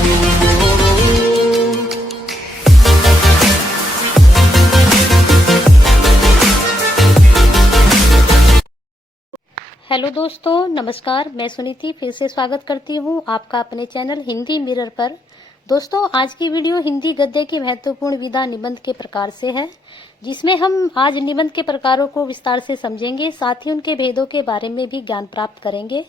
Hello दोस्तों, नमस्कार। मैं सुनीति फिर से स्वागत करती हूँ आपका अपने चैनल हिंदी मिरर पर। दोस्तों, आज की वीडियो हिंदी गद्य की महत्वपूर्ण विधा निबंध के प्रकार से है, जिसमें हम आज निबंध के प्रकारों को विस्तार से समझेंगे, साथ ही उनके भेदों के बारे में भी ज्ञान प्राप्त करेंगे।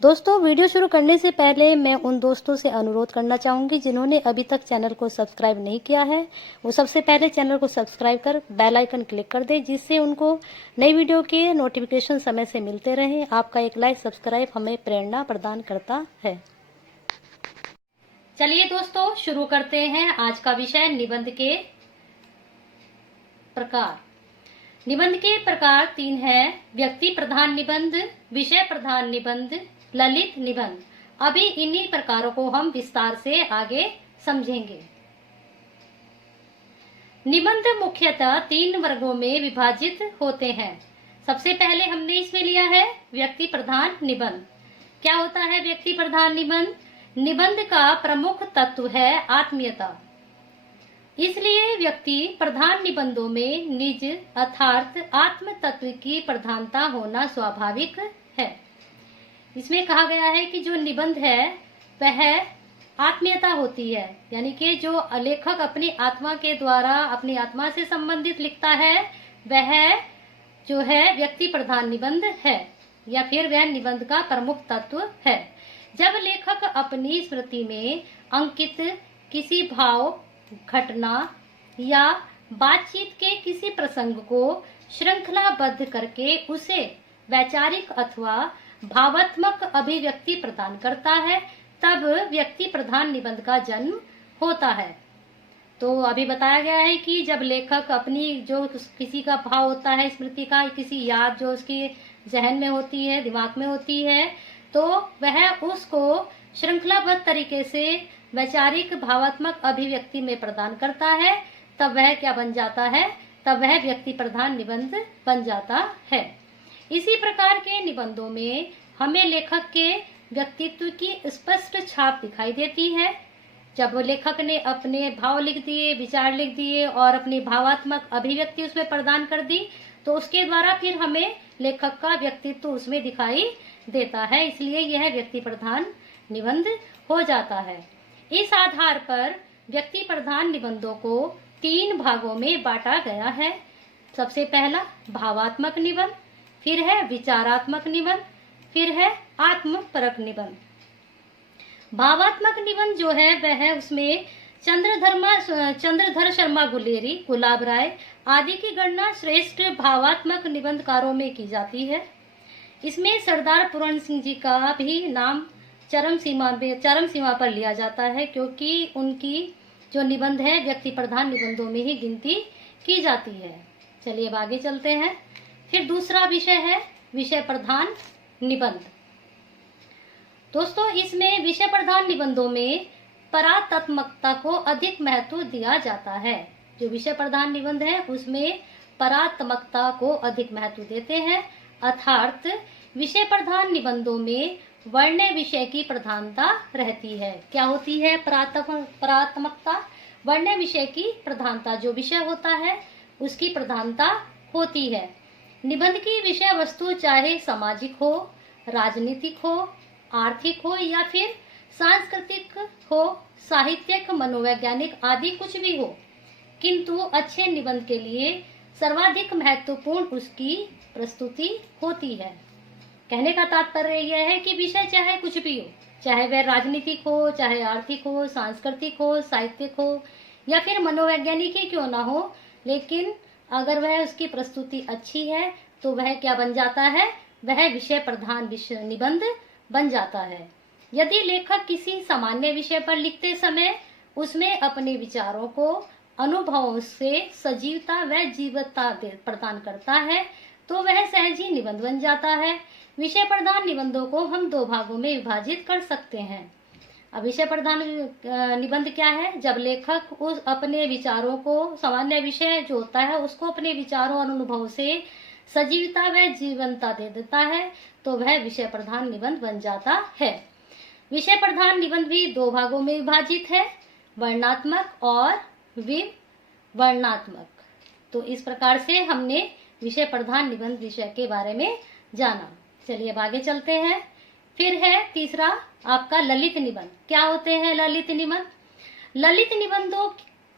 दोस्तों, वीडियो शुरू करने से पहले मैं उन दोस्तों से अनुरोध करना चाहूंगी जिन्होंने अभी तक चैनल को सब्सक्राइब नहीं किया है, वो सबसे पहले चैनल को सब्सक्राइब कर बेल आइकन क्लिक कर दे, जिससे उनको नई वीडियो के नोटिफिकेशन समय से मिलते रहें। आपका एक लाइक सब्सक्राइब हमें प्रेरणा प्रदान करता है। चलिए दोस्तों, शुरू करते हैं आज का विषय निबंध के प्रकार। निबंध के प्रकार 3 हैं: व्यक्ति प्रधान निबंध, विषय प्रधान निबंध, ललित निबंध। अभी इन्हीं प्रकारों को हम विस्तार से आगे समझेंगे। निबंध मुख्यतः 3 वर्गों में विभाजित होते हैं। सबसे पहले हमने इसमें लिया है व्यक्ति प्रधान निबंध। क्या होता है व्यक्ति प्रधान निबंध? निबंध का प्रमुख तत्व है आत्मीयता। इसलिए व्यक्ति प्रधान निबंधों में निज अर्थात आत्म तत्व की प्रधानता होना स्वाभाविक है। इसमें कहा गया है कि जो निबंध है वह आत्मीयता होती है, यानी कि जो लेखक अपनी आत्मा के द्वारा अपनी आत्मा से संबंधित लिखता है वह जो है व्यक्ति प्रधान निबंध है, या फिर वह निबंध का प्रमुख तत्व है। जब लेखक अपनी स्मृति में अंकित किसी भाव, घटना या बातचीत के किसी प्रसंग को श्रृंखलाबद्ध करके उसे वैचारिक अथवा भावात्मक अभिव्यक्ति प्रदान करता है, तब व्यक्ति प्रधान निबंध का जन्म होता है। तो अभी बताया गया है कि जब लेखक अपनी जो किसी का भाव होता है, स्मृति का किसी याद जो उसकी जहन में होती है, दिमाग में होती है, तो वह उसको श्रृंखलाबद्ध तरीके से वैचारिक भावात्मक अभिव्यक्ति में प्रदान करता है, तब वह क्या बन जाता है? तब वह व्यक्ति प्रधान निबंध बन जाता है। इसी प्रकार के निबंधों में हमें लेखक के व्यक्तित्व की स्पष्ट छाप दिखाई देती है। जब लेखक ने अपने भाव लिख दिए, विचार लिख दिए और अपनी भावात्मक अभिव्यक्ति उसमें प्रदान कर दी, तो उसके द्वारा फिर हमें लेखक का व्यक्तित्व उसमें दिखाई देता है। इसलिए यह व्यक्ति प्रधान निबंध हो जाता है। इस आधार पर व्यक्ति प्रधान निबंधों को 3 भागों में बांटा गया है। सबसे पहला भावात्मक निबंध, फिर है विचारात्मक निबंध, फिर है आत्मपरक निबंध। भावात्मक निबंध जो है वह उसमें चंद्रधर शर्मा गुलेरी, गुलाब राय आदि की गणना श्रेष्ठ भावात्मक निबंधकारों में की जाती है। इसमें सरदार पूरन सिंह जी का भी नाम चरम सीमा पर लिया जाता है, क्योंकि उनकी जो निबंध है व्यक्ति प्रधान निबंधों में ही गिनती की जाती है। चलिए अब आगे चलते हैं। फिर दूसरा विषय है विषय प्रधान निबंध। दोस्तों, इसमें विषय प्रधान निबंधों में परातत्मकता को अधिक महत्व दिया जाता है। जो विषय प्रधान निबंध है उसमें परात्मकता को अधिक महत्व देते हैं, अर्थात विषय प्रधान निबंधों में वर्ण्य विषय की प्रधानता रहती है। क्या होती है परात्मकता? वर्ण्य विषय की प्रधानता, जो विषय होता है उसकी प्रधानता होती है। निबंध की विषय वस्तु चाहे सामाजिक हो, राजनीतिक हो, आर्थिक हो या फिर सांस्कृतिक हो, साहित्यिक, मनोवैज्ञानिक आदि कुछ भी हो, किंतु अच्छे निबंध के लिए सर्वाधिक महत्वपूर्ण उसकी प्रस्तुति होती है। कहने का तात्पर्य यह है कि विषय चाहे कुछ भी हो, चाहे वह राजनीतिक हो, चाहे आर्थिक हो, सांस्कृतिक हो, साहित्यिक हो या फिर मनोवैज्ञानिक ही क्यों ना हो, लेकिन अगर वह उसकी प्रस्तुति अच्छी है तो वह क्या बन जाता है? वह विषय प्रधान निबंध बन जाता है। यदि लेखक किसी सामान्य विषय पर लिखते समय उसमें अपने विचारों को अनुभवों से सजीवता व जीवंतता प्रदान करता है, तो वह सहज ही निबंध बन जाता है। विषय प्रधान निबंधों को हम 2 भागों में विभाजित कर सकते हैं। अब विषय प्रधान निबंध क्या है? जब लेखक उस अपने विचारों को, सामान्य विषय जो होता है उसको अपने विचारों और अनुभव से सजीवता व जीवंतता दे देता है, तो वह विषय प्रधान निबंध बन जाता है। विषय प्रधान निबंध भी दो भागों में विभाजित है, वर्णनात्मक और विवरणात्मक। तो इस प्रकार से हमने विषय प्रधान निबंध विषय के बारे में जाना। चलिए अब आगे चलते हैं। फिर है तीसरा आपका ललित निबंध। क्या होते हैं ललित निबंध? ललित निबंधों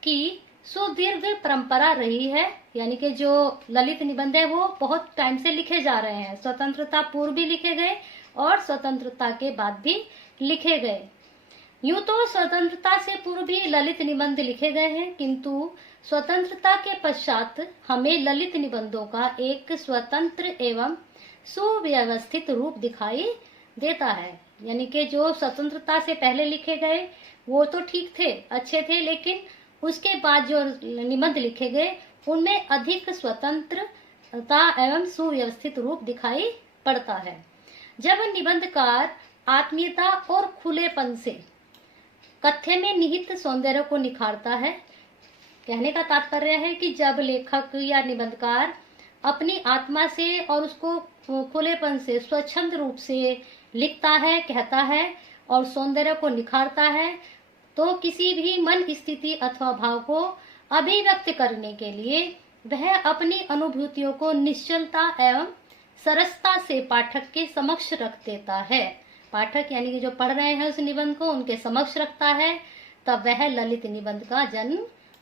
की सुदीर्घ परंपरा रही है, यानी कि जो ललित निबंध है वो बहुत टाइम से लिखे जा रहे हैं। स्वतंत्रता पूर्व भी लिखे गए और स्वतंत्रता के बाद भी लिखे गए। यूं तो स्वतंत्रता से पूर्व भी ललित निबंध लिखे गए हैं, किंतु स्वतंत्रता के पश्चात हमें ललित निबंधों का एक स्वतंत्र एवं सुव्यवस्थित रूप दिखाई देता है। यानी कि जो स्वतंत्रता से पहले लिखे गए वो तो ठीक थे, अच्छे थे, लेकिन उसके बाद जो निबंध लिखे गए उनमें अधिक स्वतंत्रता एवं सुव्यवस्थित रूप दिखाई पड़ता है। जब निबंधकार आत्मीयता और खुलेपन से कथ्य में निहित सौंदर्य को निखारता है, कहने का तात्पर्य है कि जब लेखक या निबंधकार अपनी आत्मा से और उसको खुलेपन से स्वच्छंद रूप से लिखता है, कहता है और सौंदर्य को निखारता है, तो किसी भी मन स्थिति अथवा भाव को अभिव्यक्त करने के लिए वह अपनी अनुभूतियों को निश्चलता एवं सरसता से पाठक के समक्ष रख देता है। पाठक यानी कि जो पढ़ रहे हैं उस निबंध को उनके समक्ष रखता है, तब वह ललित निबंध का जन्म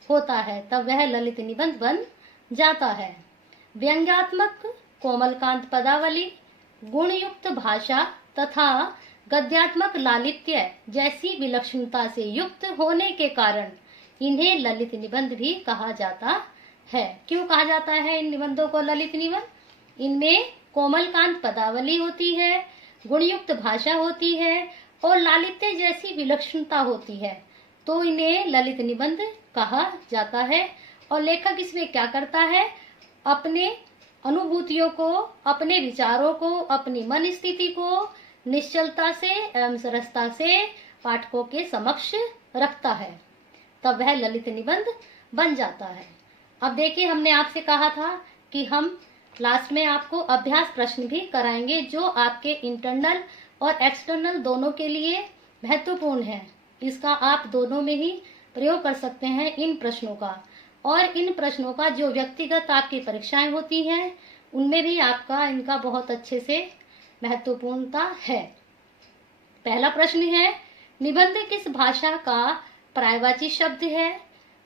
होता है, तब वह ललित निबंध बन जाता है। व्यंग्यात्मक कोमलकांत पदावली, गुणयुक्त भाषा तथा गद्यात्मक लालित्य जैसी विलक्षणता से युक्त होने के कारण इन्हें ललित निबंध भी कहा जाता है। क्यों कहा जाता है इन निबंधों को ललित निबंध? इनमें कोमलकांत पदावली होती है, गुणयुक्त भाषा होती है और लालित्य जैसी विलक्षणता होती है, तो इन्हें ललित निबंध कहा जाता है। और लेखक इसमें क्या करता है? अपने अनुभूतियों को, अपने विचारों को, अपनी मन स्थिति को निश्चलता से एवं सरसता से पाठकों के समक्ष रखता है, तब वह ललित निबंध बन जाता है। अब देखिए, हमने आपसे कहा था कि हम लास्ट में आपको अभ्यास प्रश्न भी कराएंगे जो आपके इंटरनल और एक्सटर्नल दोनों के लिए महत्वपूर्ण है। इसका आप दोनों में ही प्रयोग कर सकते हैं इन प्रश्नों का, और इन प्रश्नों का जो व्यक्तिगत आपकी परीक्षाएं होती हैं उनमें भी आपका इनका बहुत अच्छे से महत्वपूर्णता है। पहला प्रश्न है, निबंध किस भाषा का पर्यायवाची शब्द है?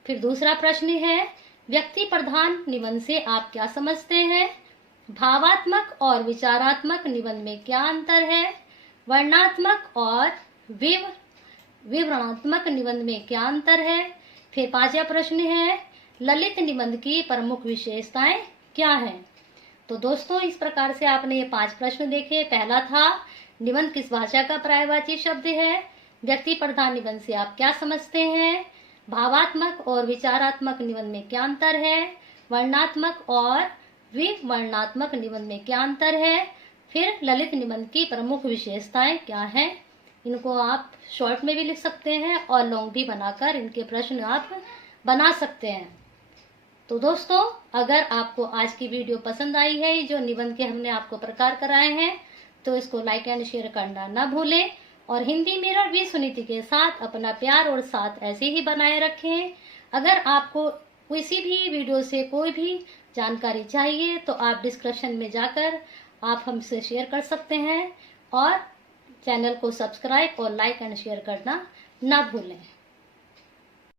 फिर दूसरा प्रश्न है, व्यक्ति प्रधान निबंध से आप क्या समझते हैं? भावात्मक और विचारात्मक निबंध में क्या अंतर है? वर्णनात्मक और विवरणात्मक निबंध में क्या अंतर है? फिर पांचवा प्रश्न है, ललित निबंध की प्रमुख विशेषताएं क्या हैं? तो दोस्तों, इस प्रकार से आपने ये 5 प्रश्न देखे। पहला था, निबंध किस भाषा का पर्यायवाची शब्द है? व्यक्ति प्रधान निबंध से आप क्या समझते हैं? भावात्मक और विचारात्मक निबंध में क्या अंतर है? वर्णनात्मक और विवरणात्मक निबंध में क्या अंतर है? फिर ललित निबंध की प्रमुख विशेषताएं क्या हैं? इनको आप शॉर्ट में भी लिख सकते हैं और लॉन्ग भी बनाकर इनके प्रश्न आप बना सकते हैं। तो दोस्तों, अगर आपको आज की वीडियो पसंद आई है, जो निबंध के हमने आपको प्रकार कराए हैं, तो इसको लाइक एंड शेयर करना ना भूलें और हिंदी मिरर भी सुनीति के साथ अपना प्यार और साथ ऐसे ही बनाए रखें। अगर आपको किसी भी वीडियो से कोई भी जानकारी चाहिए तो आप डिस्क्रिप्शन में जाकर आप हमसे शेयर कर सकते हैं और चैनल को सब्सक्राइब और लाइक एंड शेयर करना ना भूलें।